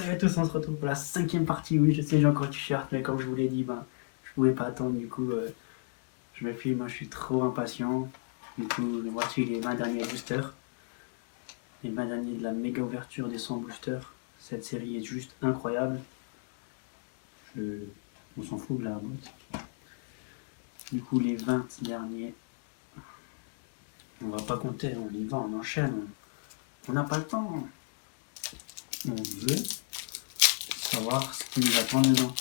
Salut à tous, on se retrouve pour la 5e partie. Oui, je sais, j'ai encore le t-shirt, mais comme je vous l'ai dit, je pouvais pas attendre. Du coup, je me filme, je suis trop impatient. Du coup, voici les 20 derniers boosters. Les 20 derniers de la méga ouverture des 100 boosters. Cette série est juste incroyable. On s'en fout de la boîte. Du coup, les 20 derniers, on va pas compter, on y va, on enchaîne. On n'a pas le temps. On veut savoir ce qui nous attend dedans.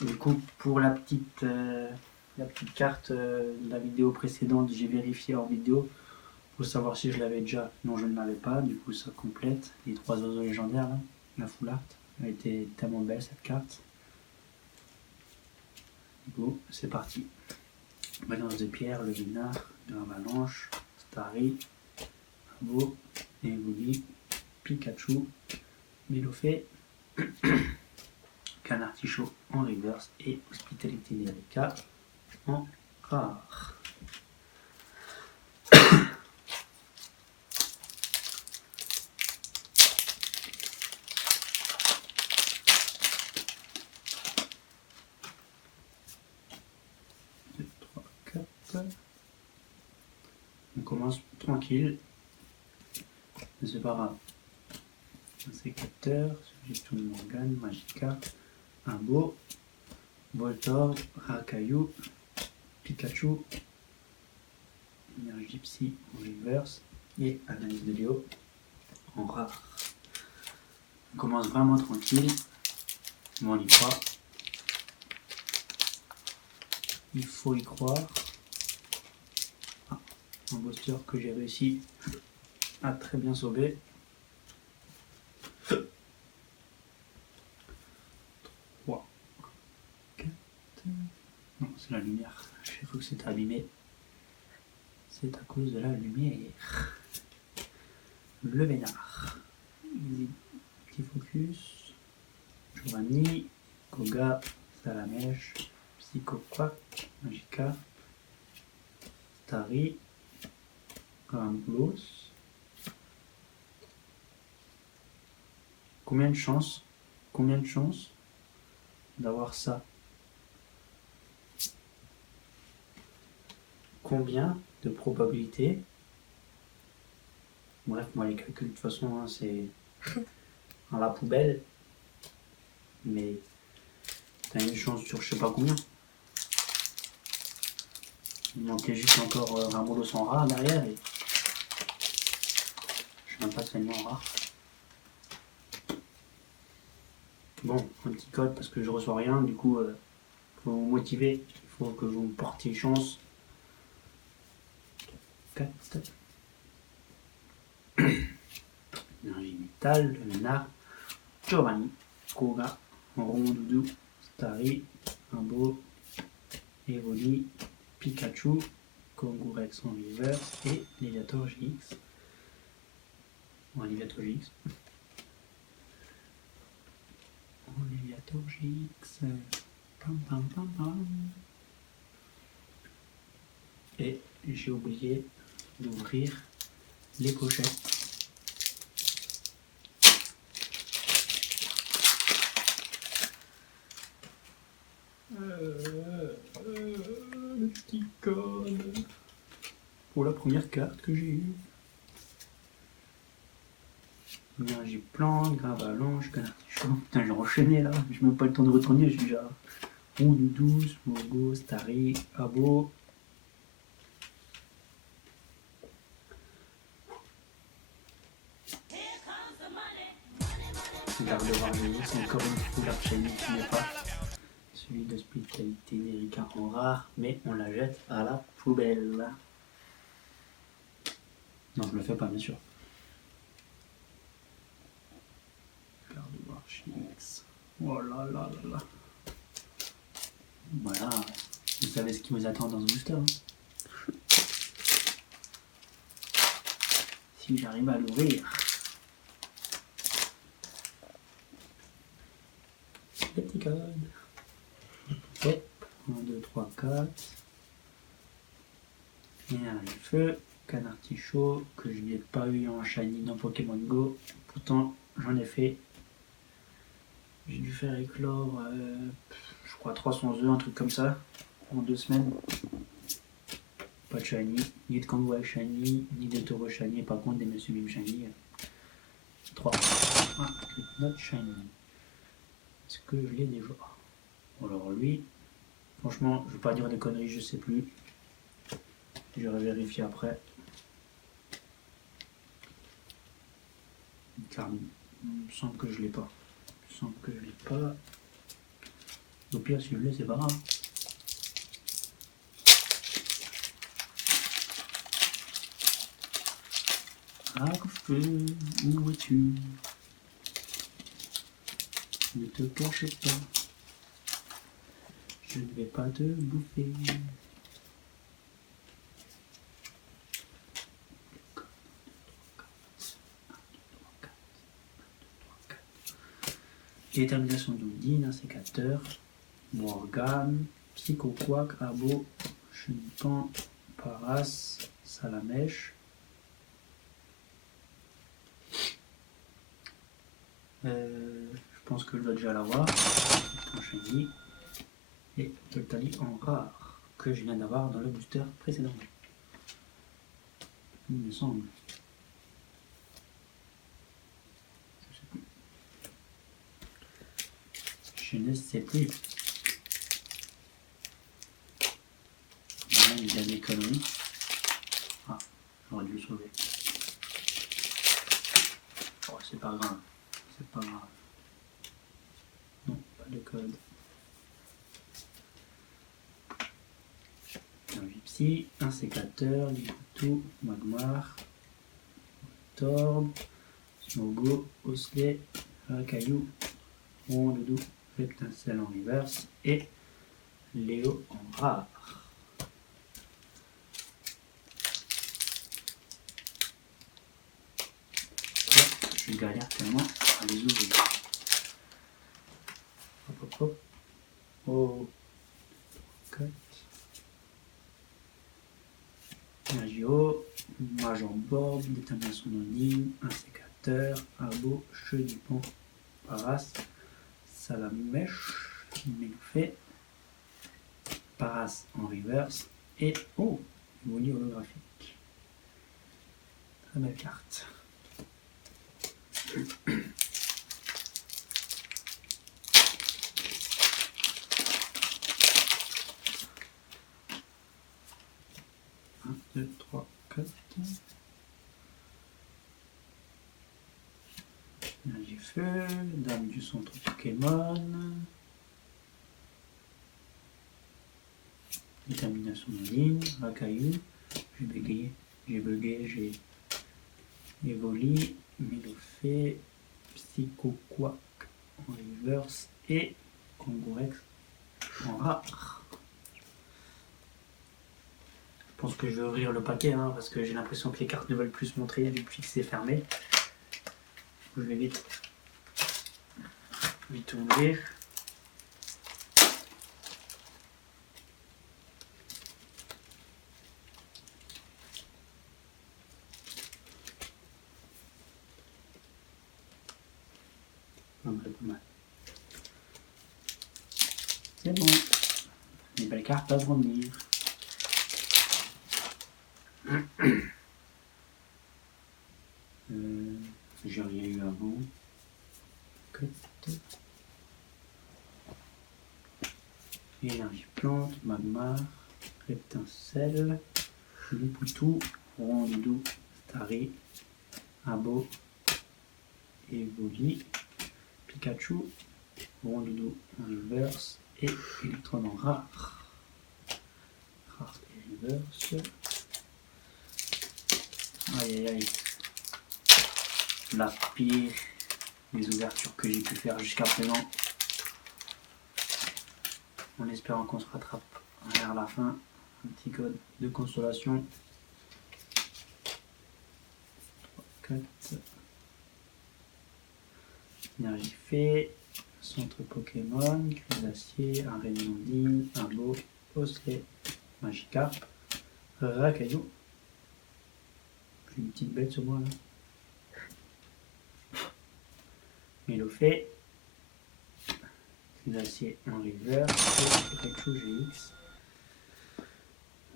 Du coup, pour la petite carte de la vidéo précédente, j'ai vérifié hors vidéo pour savoir si je l'avais déjà. Non, je ne l'avais pas. Du coup, ça complète les 3 oiseaux légendaires là, la full art. Elle était tellement belle cette carte. Du coup, c'est parti. Balance de pierre, le Vénard, Gravalanche, Starry, Abo, Evoli, Pikachu, Melofée, Canartichaud en reverse et Hospitalité d'Erika en rare. On commence tranquille, mais c'est pas grave. Un sécateur, suggestion de Morgane, Magica, un beau, Voltorb, Rakaillou, Pikachu, Énergie Psy en reverse et Analyse de Léo en rare. On commence vraiment tranquille, mais on y croit. Il faut y croire. Ah, un booster que j'ai réussi à très bien sauver. 3, 4. Non, c'est la lumière. J'ai cru que c'était abîmé. C'est à cause de la lumière. Le Vénard. Petit focus. Giovanni. Koga. Salamèche. Psychoquack. Magica. Starry. Grambulos. Combien de chances d'avoir ça? Combien de probabilités? Bref, moi les calculs de toute façon hein, c'est à la poubelle, mais t'as une chance sur je sais pas combien. Il manquait juste encore un boulot sans rare derrière et je sais même pas si c'est en rare. Bon, un petit code parce que je reçois rien, du coup faut vous motiver, il faut que vous me portiez chance. 4. Énergie métal, Vénard, Giovanni, Koga, Rondoudou, Starry, Imbo, Evoli, Pikachu, Kongurex en reverse et Léviator GX. Bon, Léviator GX. Léviator GX. Pam, pam, pam, pam. Et j'ai oublié d'ouvrir les pochettes. Le petit code pour la première carte que j'ai eue. Énergie plante, Gravalanche, Canartichaud. Putain, j'ai enchaîné là, j'ai même pas le temps de retourner, j'ai déjà Rondoudou, Smogo, Starry, Abo. Gardevoir GX, encore une full art shiny qui n'est pas celui d'Hospitalité d'Erika en rare, mais on la jette à la poubelle. Non, je le fais pas, bien sûr. Gardevoir GX. Oh là là là là. Voilà, vous savez ce qui vous attend dans ce booster. Hein. Si j'arrive à l'ouvrir. Le petit code. Hop, 1, 2, 3, 4. Énergie feu, Canartichaud, que je n'ai pas eu en shiny dans Pokémon Go. Pourtant, j'en ai fait. J'ai dû faire éclore, je crois 300 œufs, un truc comme ça, en 2 semaines. Pas de shiny, ni de kangourou shiny, ni de taureau shiny, par contre des monsieur mime shiny. 3. Ah, not shiny. Est-ce que je l'ai déjà? Alors lui, franchement, je vais pas dire des conneries, je sais plus. J'irai vérifier après. Car il me semble que je l'ai pas. Il me semble que je l'ai pas. Au pire, si je l'ai, c'est pas grave. Accroche-toi, où es-tu? Ne te cache pas. Je ne vais pas te bouffer. Détermination d'Ondine, un sécateur, Morgane, Psychoquack, Abo, Chenipan, Paras, Salamèche. Je pense que je dois déjà l'avoir. Enchaîné. Et Voltali en rare, que je viens d'avoir dans le booster précédent. Il me semble. Je sais plus. Je ne sais plus. Là, il y a des conneries. Ah, j'aurais dû le sauver. Oh, c'est pas grave. C'est pas grave. Non, pas de code. Un Vipsy, un sécateur, Likutu, Magmar, Torb, Smogo, Osley, Racaillou, Rondoudou, Reptincelle en reverse et Léo en rare. Je galère tellement à les ouvrir. Hop hop hop. Oh. 4. Magio, Mage en board, détermination d'Ondine, un sécateur, Abo, Chenipan, Paras, Salamèche, mais nous fait Paras en reverse et oh, Evoli holographique. Très belle carte. 1, 2, 3, 4. Énergie feu, dame du centre Pokémon. Détermination de ligne, Racaillou. J'ai bégayé, j'ai Evoli, Melofé, Psychoquack en reverse et Kangourex en rare. Je pense que je vais ouvrir le paquet parce que j'ai l'impression que les cartes ne veulent plus se montrer depuis que c'est fermé. Je vais vite ouvrir. Pas mal. C'est bon. Les belles cartes peuvent revenir. J'ai rien eu avant. Énergie plante, magma, reptincelle, Lipoutou, Rondoudou, Starry, Abo, Evoli, Pikachu, Rondoudou en reverse et Electron en rare. Rare et reverse. Aïe aïe aïe. La pire des ouvertures que j'ai pu faire jusqu'à présent. En espérant qu'on se rattrape vers la fin. Un petit code de consolation. 4. Énergie fée. Centre Pokémon. Crésacier. Arène Ondine. Abo. Osley. Magikarp. Racaillou. J'ai une petite bête sur moi là. Mélofée, Glacier en river et Raichu GX.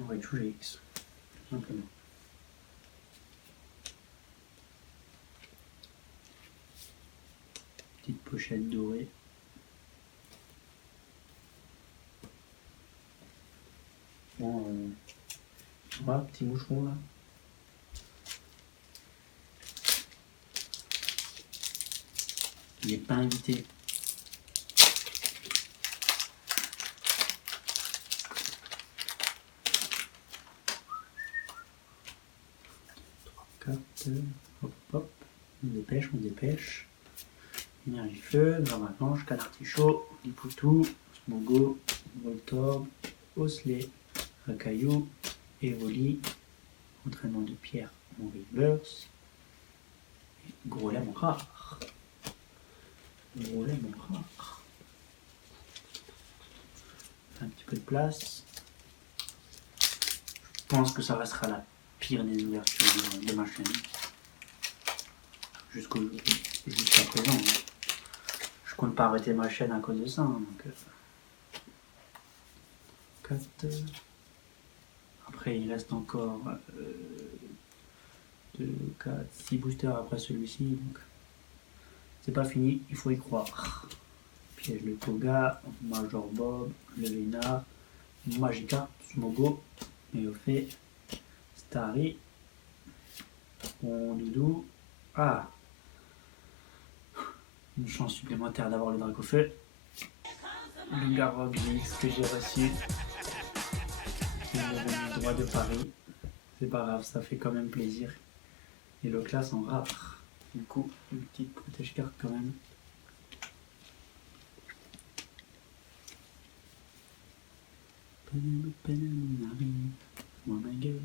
Raichu GX, tout simplement. Petite pochette dorée. Bon, voilà, petit moucheron là. Il n'est pas invité. Hop, hop, on dépêche. Énergie feu, grave planche, canne artichaut, Lipoutou, Smogo, Voltorb, Osley, Racaillou, Evoli, entraînement de pierre en reverse, et gros lame rare. Un petit peu de place. Je pense que ça restera la pire des ouvertures de ma chaîne. Jusqu'à présent. Je compte pas arrêter ma chaîne à cause de ça. Donc, 4. Après, il reste encore 2, 4, 6 boosters après celui-ci. Donc, c'est pas fini, il faut y croire. Piège le Koga, Major Bob, le Lénard, Magikarp, Smogo, Méofé, Starry, Doudou. Ah, une chance supplémentaire d'avoir le Dracofeu. Le Garrock GX que j'ai reçu. Qui me venu droit de Paris. C'est pas grave, ça fait quand même plaisir. Et le classe en rare. Du coup, une petite protège carte quand même. Paname, on arrive. Moi ma gueule.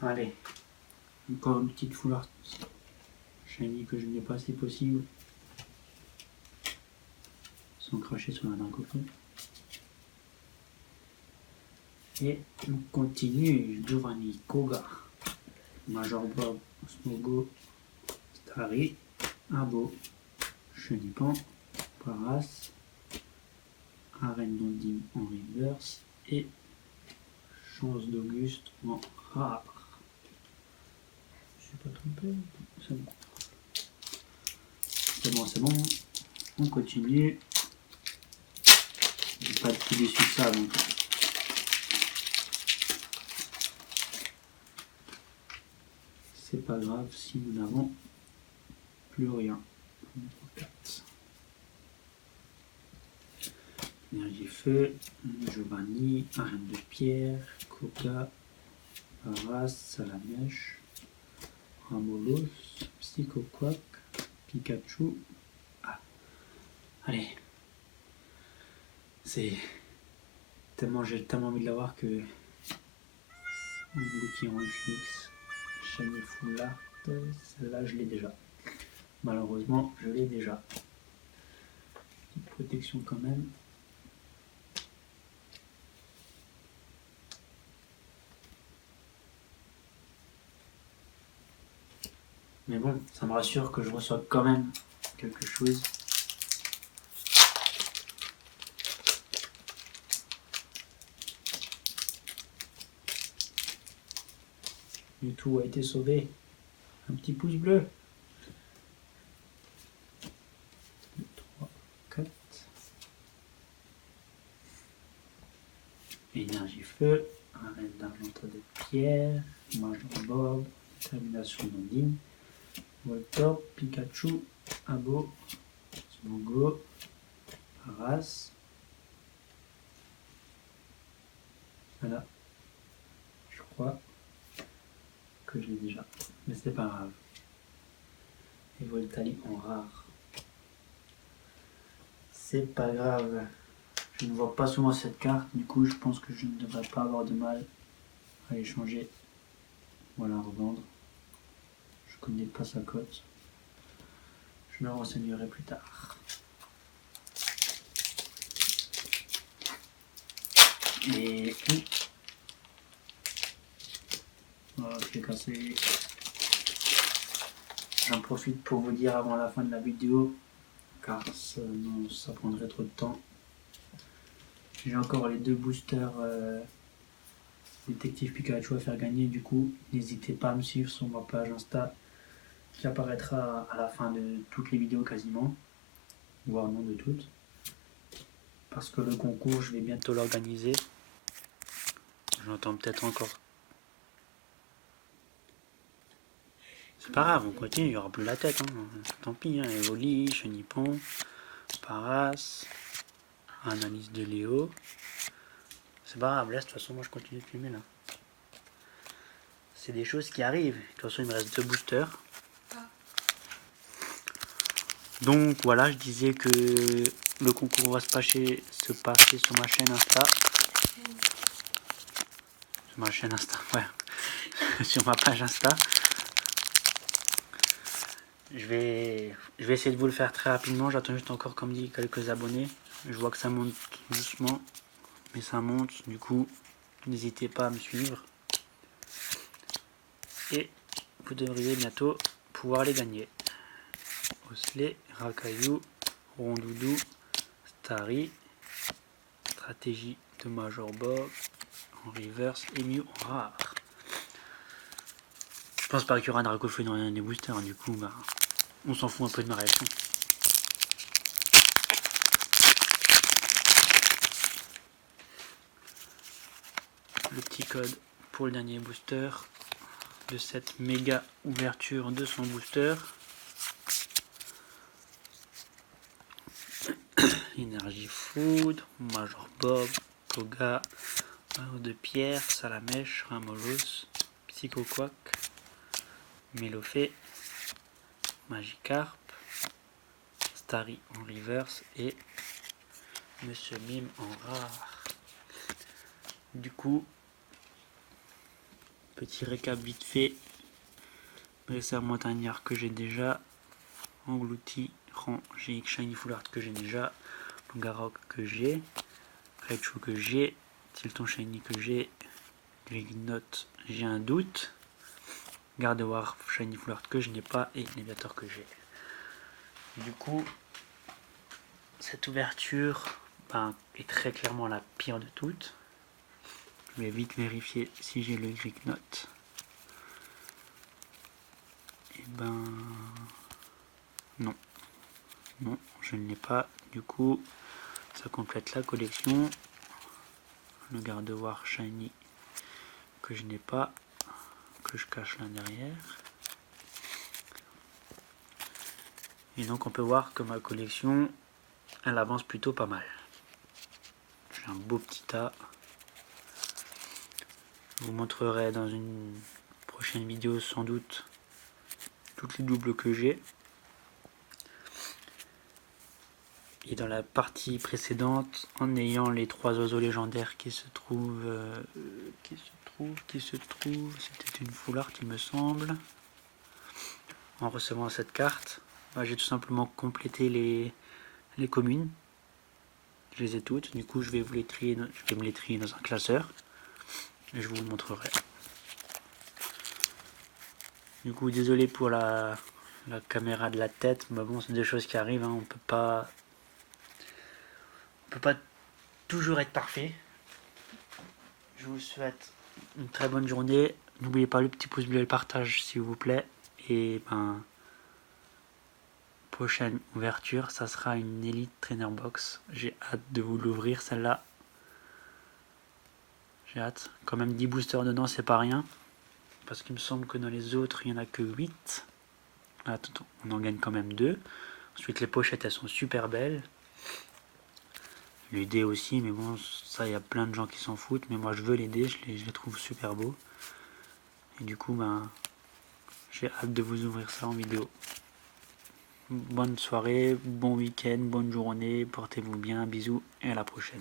Allez, encore une petite full art shiny que je n'ai pas si possible. Sans cracher sur la Dracofeu. Et on continue. Giovanni, Koga, Major Bob, Smogo, Starry, Abo, Chenipan, Paras, Arène d'Ondine en reverse et Chance d'Auguste en rare. Je suis pas trompé, c'est bon. C'est bon. On continue. J'ai pas de plus déçu de ça donc. C'est pas grave si nous n'avons plus rien. Énergie feu, Giovanni, Arène de pierre, Coca, Paras, Salamèche, Ramolos, Psychoquack, Pikachu. Ah, allez. C'est tellement, j'ai tellement envie de l'avoir que un bouquet en FX, Shiny Full Art, celle-là je l'ai déjà. Malheureusement, je l'ai déjà. Petite protection quand même. Mais bon, ça me rassure que je reçois quand même quelque chose. Du tout a été sauvé. Un petit pouce bleu. 2, 3, 4. Énergie feu. Arène d'argentre de pierre. Major Bob. Termination d'Ondine. Voltorb, Pikachu, Abo, Smogo, Paras. Voilà. Je crois que je l'ai déjà. Mais c'est pas grave. Et Voltali en rare. C'est pas grave. Je ne vois pas souvent cette carte. Du coup, je pense que je ne devrais pas avoir de mal à échanger. Voilà, revendre. Je connais pas sa cote. Je me renseignerai plus tard. Et voilà, je l'ai cassé. J'en profite pour vous dire avant la fin de la vidéo, car ça prendrait trop de temps. J'ai encore les 2 boosters Détective Pikachu à faire gagner. Du coup, n'hésitez pas à me suivre sur ma page Insta qui apparaîtra à la fin de toutes les vidéos quasiment, voire non de toutes. Parce que le concours, je vais bientôt l'organiser. J'entends peut-être encore. C'est pas grave, on continue, il n'y aura plus la tête. Hein. Tant pis, hein. Evoli, Chenipon, Paras, Analyse de Léo. C'est pas grave, laisse, de toute façon, moi je continue de filmer là. C'est des choses qui arrivent. De toute façon, il me reste 2 boosters. Donc voilà, je disais que le concours va se passer sur ma chaîne Insta. Sur ma chaîne Insta, ouais. Sur ma page Insta. Je vais essayer de vous le faire très rapidement. J'attends juste encore, comme dit, quelques abonnés. Je vois que ça monte doucement, mais ça monte. Du coup, n'hésitez pas à me suivre. Et vous devriez bientôt pouvoir les gagner. Osley, Rakayu, Rondoudou, Starry, Stratégie de Major Bob, en reverse et Mew en rare. Je pense pas qu'il y aura un Dracofeu dans un des boosters, hein, du coup bah, on s'en fout un peu de ma réaction. Le petit code pour le dernier booster de cette méga ouverture de son booster. Énergie Food, Major Bob, Koga, Maillot de Pierre, Salamèche, Ramolos, Psychoquack, Mélofée, Magikarp, Starry en reverse et Monsieur Mime en rare. Du coup, petit récap vite fait. Dresseur montagnard que j'ai déjà, Englouti, Rang, GX Shiny Full Art que j'ai déjà, Garok que j'ai, Raichu que j'ai, Tilton Shiny que j'ai, Grignote j'ai un doute, Gardevoir Shiny Full Art que je n'ai pas et Léviator que j'ai. Du coup, cette ouverture est très clairement la pire de toutes. Je vais vite vérifier si j'ai le Grignote. Et non, je ne l'ai pas. Du coup, ça complète la collection. Le Gardevoir Shiny que je n'ai pas, que je cache là derrière. Et donc on peut voir que ma collection, elle avance plutôt pas mal. J'ai un beau petit tas. Je vous montrerai dans une prochaine vidéo sans doute toutes les doubles que j'ai. Et dans la partie précédente, en ayant les 3 oiseaux légendaires qui se trouvent, c'était une full art il me semble. En recevant cette carte, j'ai tout simplement complété les communes. Je les ai toutes. Du coup, je vais me les trier dans un classeur et je vous le montrerai. Du coup, désolé pour la caméra de la tête, mais bon, c'est des choses qui arrivent. Hein. On peut pas toujours être parfait. Je vous souhaite une très bonne journée. N'oubliez pas le petit pouce bleu et le partage s'il vous plaît. Et prochaine ouverture, ça sera une Elite Trainer Box. J'ai hâte de vous l'ouvrir celle-là. J'ai hâte. Quand même 10 boosters dedans, c'est pas rien. Parce qu'il me semble que dans les autres, il n'y en a que 8. Attends, on en gagne quand même 2. Ensuite, les pochettes, elles sont super belles. Les dés aussi, mais bon, ça, il y a plein de gens qui s'en foutent. Mais moi, je veux les dés, je les trouve super beaux. Et du coup, j'ai hâte de vous ouvrir ça en vidéo. Bonne soirée, bon week-end, bonne journée, portez-vous bien, bisous et à la prochaine.